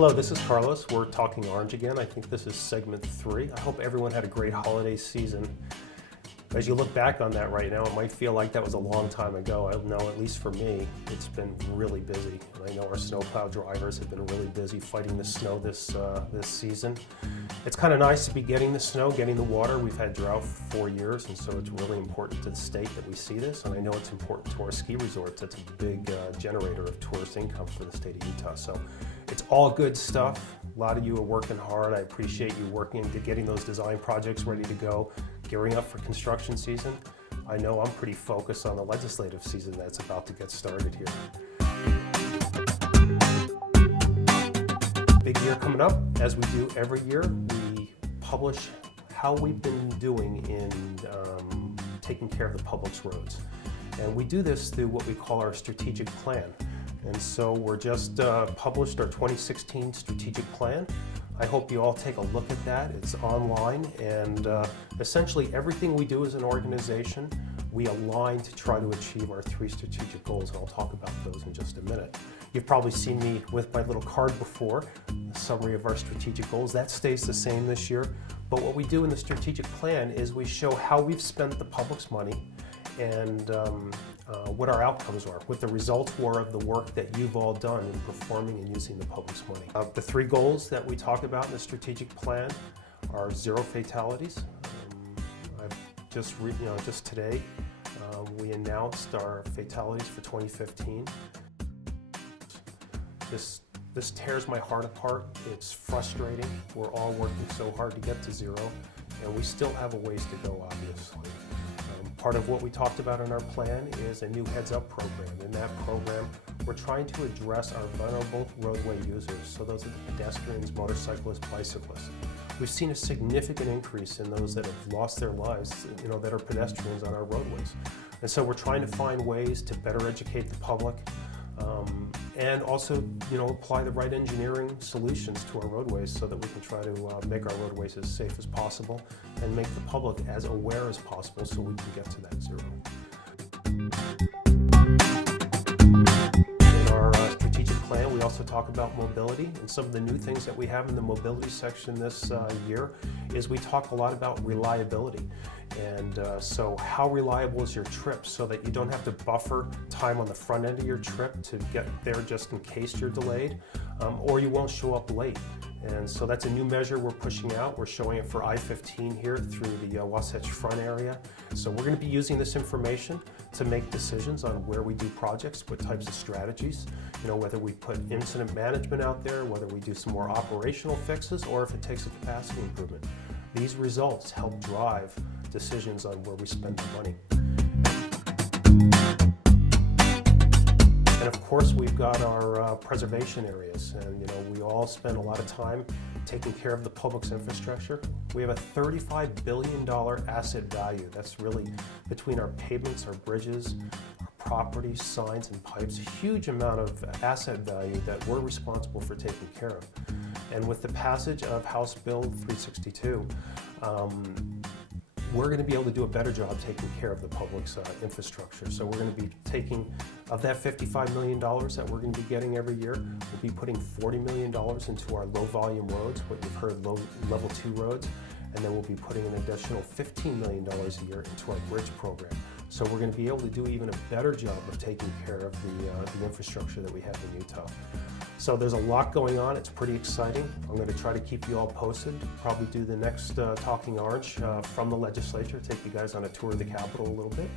Hello, this is Carlos. We're talking orange again. I think this is segment 3. I hope everyone had a great holiday season. As you look back on that right now, it might feel like that was a long time ago. I know, at least for me, it's been really busy. And I know our snowplow drivers have been really busy fighting the snow this season. It's kind of nice to be getting the snow, getting the water. We've had drought for 4 years, and so it's really important to the state that we see this. And I know it's important to our ski resorts. It's a big generator of tourist income for the state of Utah. So it's all good stuff. A lot of you are working hard. I appreciate you working to getting those design projects ready to go, gearing up for construction season. I know I'm pretty focused on the legislative season that's about to get started here. Big year coming up. As we do every year, we publish how we've been doing in taking care of the public's roads. And we do this through what we call our strategic plan. And so we're just published our 2016 strategic plan. I hope you all take a look at that. It's online, and essentially everything we do as an organization, we align to try to achieve our 3 strategic goals, and I'll talk about those in just a minute. You've probably seen me with my little card before, a summary of our strategic goals. That stays the same this year, but what we do in the strategic plan is we show how we've spent the public's money and what our outcomes are, what the results were of the work that you've all done in performing and using the public's money. The 3 goals that we talk about in the strategic plan are 0 fatalities. I've just today, we announced our fatalities for 2015. This tears my heart apart. It's frustrating. We're all working so hard to get to 0, and we still have a ways to go, obviously. Part of what we talked about in our plan is a new Heads Up program. In that program, we're trying to address our vulnerable roadway users. So those are the pedestrians, motorcyclists, bicyclists. We've seen a significant increase in those that have lost their lives, that are pedestrians on our roadways. And so we're trying to find ways to better educate the public and also, apply the right engineering solutions to our roadways so that we can try to make our roadways as safe as possible and make the public as aware as possible so we can get to that 0. In our strategic plan, we also talk about mobility, and some of the new things that we have in the mobility section this year is we talk a lot about reliability. And so how reliable is your trip so that you don't have to buffer time on the front end of your trip to get there just in case you're delayed, or you won't show up late. And so that's a new measure we're pushing out. We're showing it for I-15 here through the Wasatch Front area. So we're going to be using this information to make decisions on where we do projects, what types of strategies, whether we put incident management out there, whether we do some more operational fixes, or if it takes a capacity improvement. These results help drive decisions on where we spend the money. And of course, we've got our preservation areas, and we all spend a lot of time taking care of the public's infrastructure. We have a $35 billion asset value. That's really between our pavements, our bridges, our property, signs, and pipes. A huge amount of asset value that we're responsible for taking care of. And with the passage of House Bill 362, we're going to be able to do a better job taking care of the public's infrastructure. So we're going to be taking, of that $55 million that we're going to be getting every year, we'll be putting $40 million into our low volume roads, what you've heard, level 2 roads, and then we'll be putting an additional $15 million a year into our bridge program. So we're going to be able to do even a better job of taking care of the infrastructure that we have in Utah. So there's a lot going on. It's pretty exciting. I'm going to try to keep you all posted. Probably do the next Talking Orange from the legislature, take you guys on a tour of the Capitol a little bit.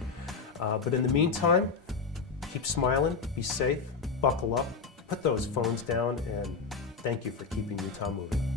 But in the meantime, keep smiling, be safe, buckle up, put those phones down, and thank you for keeping Utah moving.